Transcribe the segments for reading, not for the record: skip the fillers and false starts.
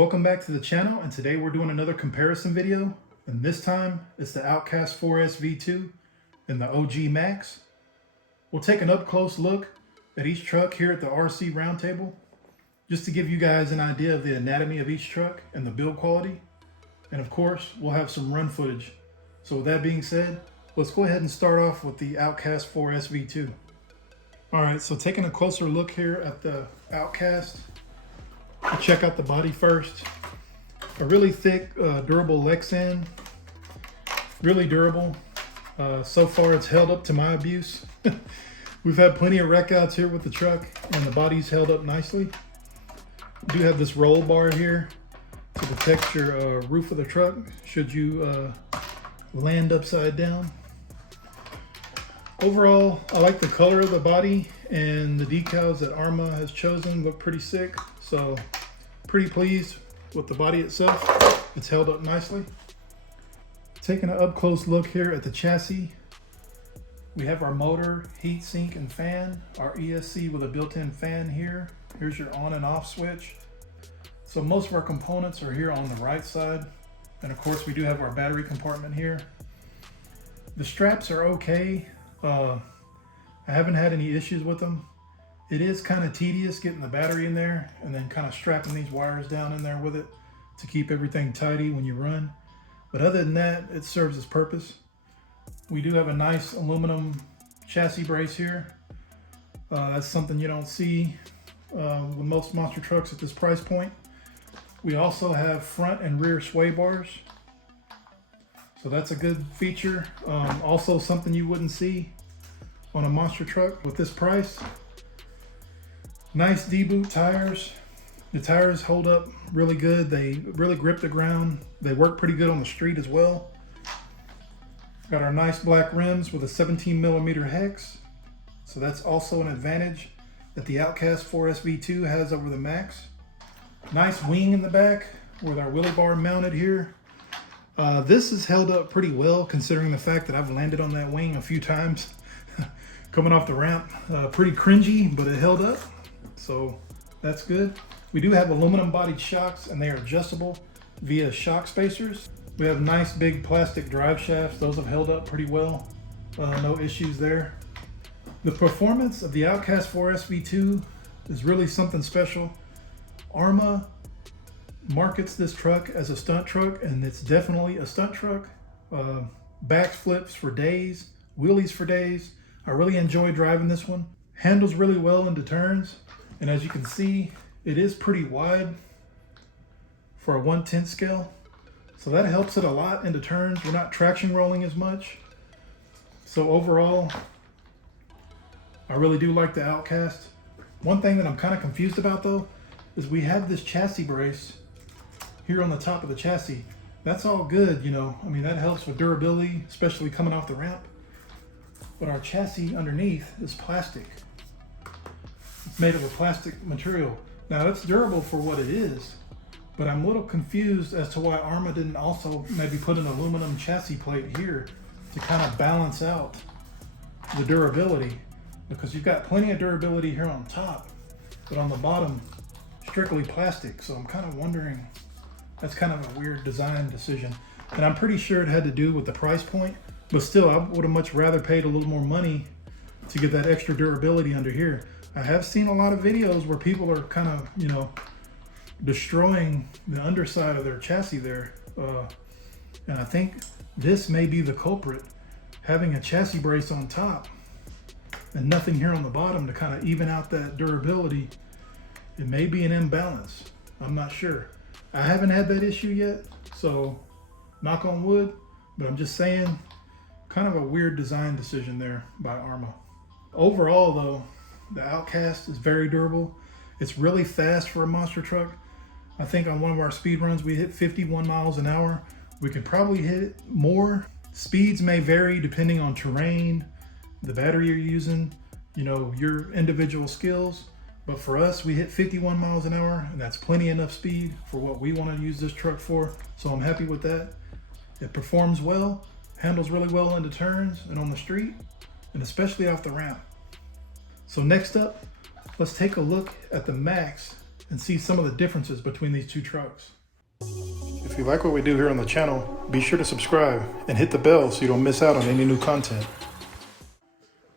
Welcome back to the channel, and today we're doing another comparison video, and this time it's the Outcast 4S V2 and the OG Maxx. We'll take an up-close look at each truck here at the RC Roundtable, just to give you guys an idea of the anatomy of each truck and the build quality. And of course, we'll have some run footage. So with that being said, let's go ahead and start off with the Outcast 4S V2. All right, so taking a closer look here at the Outcast, we'll check out the body first. A really thick, durable Lexan, really durable. So far it's held up to my abuse. We've had plenty of wreck outs here with the truck, and the body's held up nicely. We do have this roll bar here to protect your roof of the truck should you land upside down. Overall, I like the color of the body, and the decals that Arma has chosen look pretty sick. So pretty pleased with the body itself. It's held up nicely. Taking an up close look here at the chassis. We have our motor, heat sink, and fan. Our ESC with a built-in fan here. Here's your on and off switch. So most of our components are here on the right side. And of course we do have our battery compartment here. The straps are okay. I haven't had any issues with them. It is kind of tedious getting the battery in there and then kind of strapping these wires down in there with it to keep everything tidy when you run. But other than that, it serves its purpose. We do have a nice aluminum chassis brace here. That's something you don't see with most monster trucks at this price point. We also have front and rear sway bars. So that's a good feature. Also something you wouldn't see on a monster truck with this price. Nice D-boot tires. The tires hold up really good. They really grip the ground. They work pretty good on the street as well. Got our nice black rims with a 17mm hex. So that's also an advantage that the Outcast 4S V2 has over the Maxx. Nice wing in the back with our wheelie bar mounted here. This is held up pretty well considering the fact that I've landed on that wing a few times coming off the ramp. Pretty cringy, but it held up, so that's good. We do have aluminum bodied shocks, and they are adjustable via shock spacers. We have nice big plastic drive shafts. Those have held up pretty well. No issues there. The performance of the Outcast 4S V2 is really something special. Arma markets this truck as a stunt truck, and it's definitely a stunt truck. Back flips for days, wheelies for days. I really enjoy driving this one. Handles really well into turns, and as you can see, it is pretty wide for a 1/10 scale. So that helps it a lot into turns. We're not traction rolling as much. So overall, I really do like the Outcast. One thing that I'm kind of confused about though, is we have this chassis brace here on the top of the chassis. That's all good, you know. I mean, that helps with durability, especially coming off the ramp. But our chassis underneath is plastic. It's made of a plastic material. Now it's durable for what it is, but I'm a little confused as to why Arma didn't also maybe put an aluminum chassis plate here to kind of balance out the durability, because you've got plenty of durability here on top, but on the bottom, strictly plastic. So I'm kind of wondering, that's kind of a weird design decision. And I'm pretty sure it had to do with the price point, but still I would have much rather paid a little more money to get that extra durability under here. I have seen a lot of videos where people are kind of, you know, destroying the underside of their chassis there. And I think this may be the culprit. Having a chassis brace on top and nothing here on the bottom to kind of even out that durability. It may be an imbalance. I'm not sure. I haven't had that issue yet, so knock on wood, but I'm just saying, kind of a weird design decision there by Arma. Overall though, the Outcast is very durable. It's really fast for a monster truck. I think on one of our speed runs, we hit 51 miles an hour. We could probably hit more. Speeds may vary depending on terrain, the battery you're using, you know, your individual skills. But for us, we hit 51 miles an hour, and that's plenty enough speed for what we want to use this truck for. So I'm happy with that. It performs well, handles really well into turns and on the street, and especially off the ramp. So next up, let's take a look at the Maxx and see some of the differences between these two trucks. If you like what we do here on the channel, be sure to subscribe and hit the bell so you don't miss out on any new content.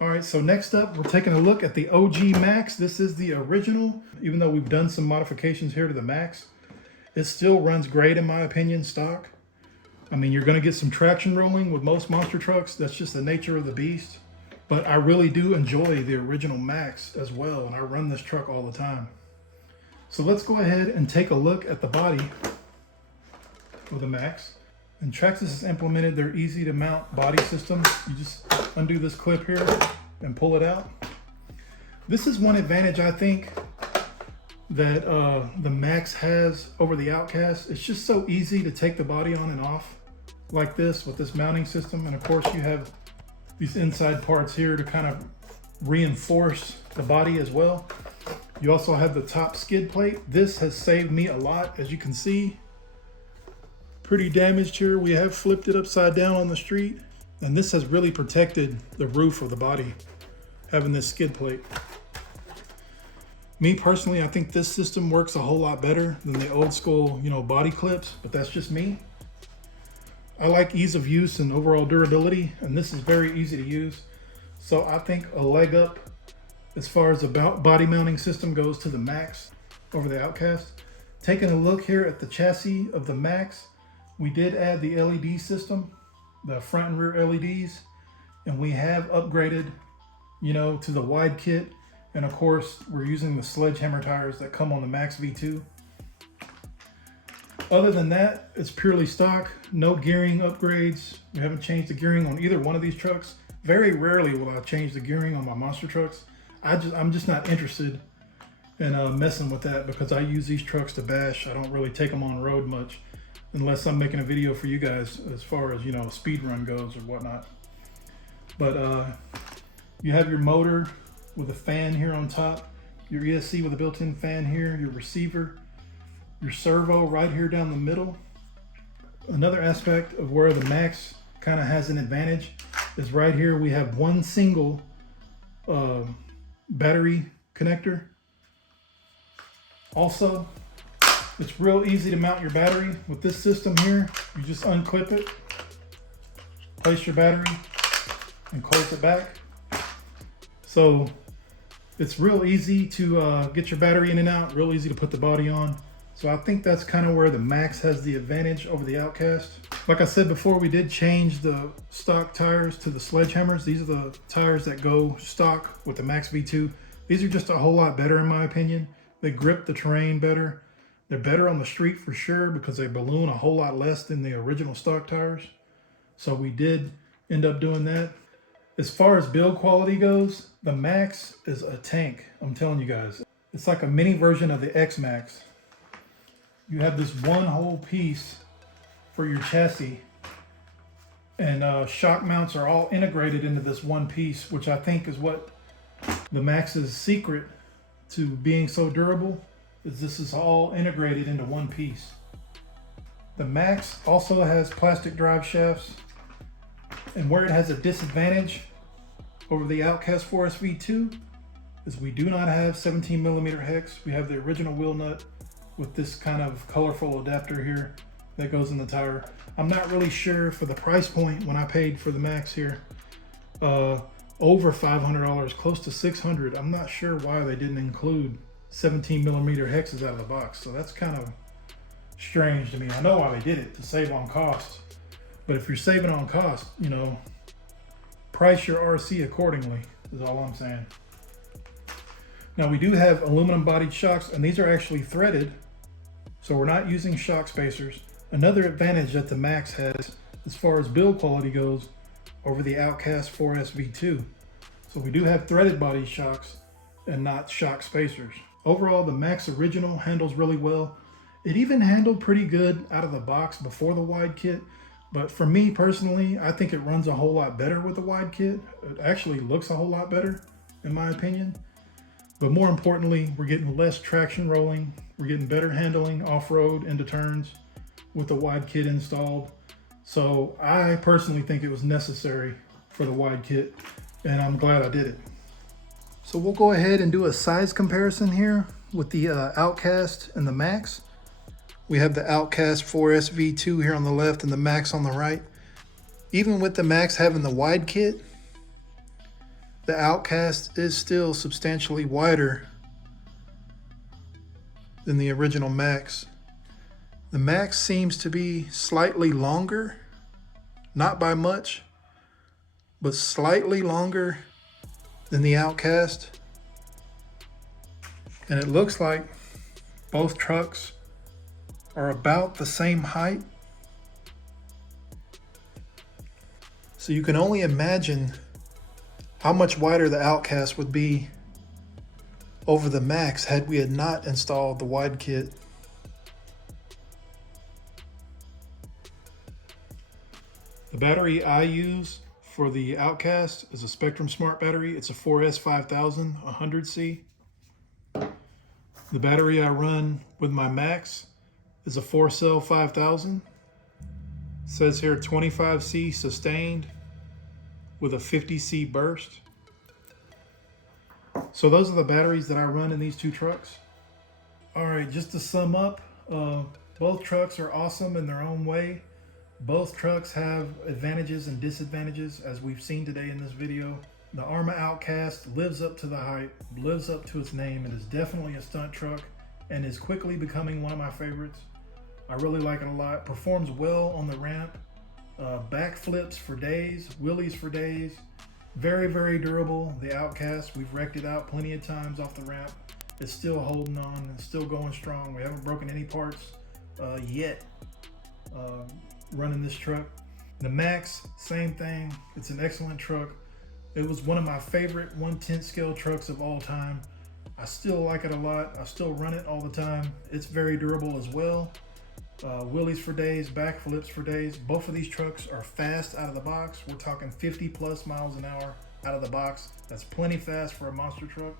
All right, so next up, we're taking a look at the OG Maxx. This is the original. Even though we've done some modifications here to the Maxx, it still runs great in my opinion, stock. I mean, you're gonna get some traction rolling with most monster trucks. That's just the nature of the beast. But I really do enjoy the original Maxx as well, and I run this truck all the time. So let's go ahead and take a look at the body of the Maxx. And Traxxas has implemented their easy to mount body system. You just undo this clip here and pull it out. This is one advantage I think that the Maxx has over the Outcast. It's just so easy to take the body on and off like this with this mounting system. And of course you have these inside parts here to kind of reinforce the body as well. You also have the top skid plate. This has saved me a lot, as you can see. Pretty damaged here. We have flipped it upside down on the street, and this has really protected the roof of the body, having this skid plate. Me personally, I think this system works a whole lot better than the old school, body clips, but that's just me. I like ease of use and overall durability, and this is very easy to use. So I think a leg up as far as the body mounting system goes to the Maxx over the Outcast. Taking a look here at the chassis of the Maxx, we did add the LED system, the front and rear LEDs, and we have upgraded, to the wide kit. And of course, we're using the sledgehammer tires that come on the Maxx V2. Other than that, it's purely stock, no gearing upgrades. We haven't changed the gearing on either one of these trucks. Very rarely will I change the gearing on my monster trucks. I'm just not interested in messing with that because I use these trucks to bash. I don't really take them on road much unless I'm making a video for you guys as far as, speed run goes or whatnot. But you have your motor with a fan here on top, your ESC with a built-in fan here, your receiver, your servo right here down the middle. Another aspect of where the Maxx kind of has an advantage is right here we have one single battery connector. Also, it's real easy to mount your battery with this system here. You just unclip it, place your battery, and close it back. So it's real easy to get your battery in and out, real easy to put the body on. So I think that's kind of where the Maxx has the advantage over the Outcast. Like I said before, we did change the stock tires to the sledgehammers. These are the tires that go stock with the Maxx V2. These are just a whole lot better in my opinion. They grip the terrain better. They're better on the street for sure because they balloon a whole lot less than the original stock tires. So we did end up doing that. As far as build quality goes, the Maxx is a tank. I'm telling you guys, it's like a mini version of the X Maxx. You have this one whole piece for your chassis, and shock mounts are all integrated into this one piece, which I think is what the Maxx's secret to being so durable is. This is all integrated into one piece. The Maxx also has plastic drive shafts, and where it has a disadvantage over the Outcast 4S V2 is we do not have 17mm hex. We have the original wheel nut with this kind of colorful adapter here that goes in the tire. I'm not really sure for the price point when I paid for the Maxx here, over $500, close to $600. I'm not sure why they didn't include 17mm hexes out of the box. So that's kind of strange to me. I know why they did it, to save on cost. But if you're saving on cost, price your RC accordingly is all I'm saying. Now we do have aluminum bodied shocks, and these are actually threaded. So we're not using shock spacers. Another advantage that the Maxx has as far as build quality goes over the Outcast 4S V2. So we do have threaded body shocks and not shock spacers. Overall, the Maxx original handles really well. It even handled pretty good out of the box before the wide kit. But for me personally, I think it runs a whole lot better with the wide kit. It actually looks a whole lot better, in my opinion. But more importantly, we're getting less traction rolling. We're getting better handling off-road into turns with the wide kit installed. So I personally think it was necessary for the wide kit, and I'm glad I did it. So we'll go ahead and do a size comparison here with the Outcast and the Maxx. We have the Outcast 4S V2 here on the left and the Maxx on the right. Even with the Maxx having the wide kit, the Outcast is still substantially wider than the original Maxx. The Maxx seems to be slightly longer, not by much, but slightly longer than the Outcast. And it looks like both trucks are about the same height. So you can only imagine how much wider the Outcast would be over the Maxx had we had not installed the wide kit. The battery I use for the Outcast is a Spectrum Smart battery. It's a 4S 5000 100C. The battery I run with my Maxx is a 4-cell 5000. It says here 25C sustained with a 50C burst. So those are the batteries that I run in these two trucks. All right, just to sum up, both trucks are awesome in their own way. Both trucks have advantages and disadvantages, as we've seen today in this video. The Arrma Outcast lives up to the hype, lives up to its name. It is definitely a stunt truck and is quickly becoming one of my favorites. I really like it a lot. Performs well on the ramp. Backflips for days, wheelies for days. Very, very durable. The Outcast, we've wrecked it out plenty of times off the ramp. It's still holding on and still going strong. We haven't broken any parts yet running this truck. The Maxx, same thing. It's an excellent truck. It was one of my favorite 1/10 scale trucks of all time. I still like it a lot. I still run it all the time. It's very durable as well. Wheelies for days, backflips for days. Both of these trucks are fast out of the box. We're talking 50 plus miles an hour out of the box. That's plenty fast for a monster truck.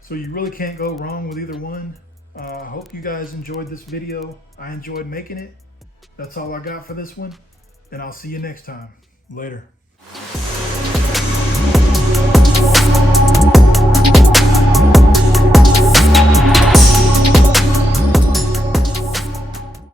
So you really can't go wrong with either one. I hope you guys enjoyed this video. I enjoyed making it. That's all I got for this one, and I'll see you next time. Later.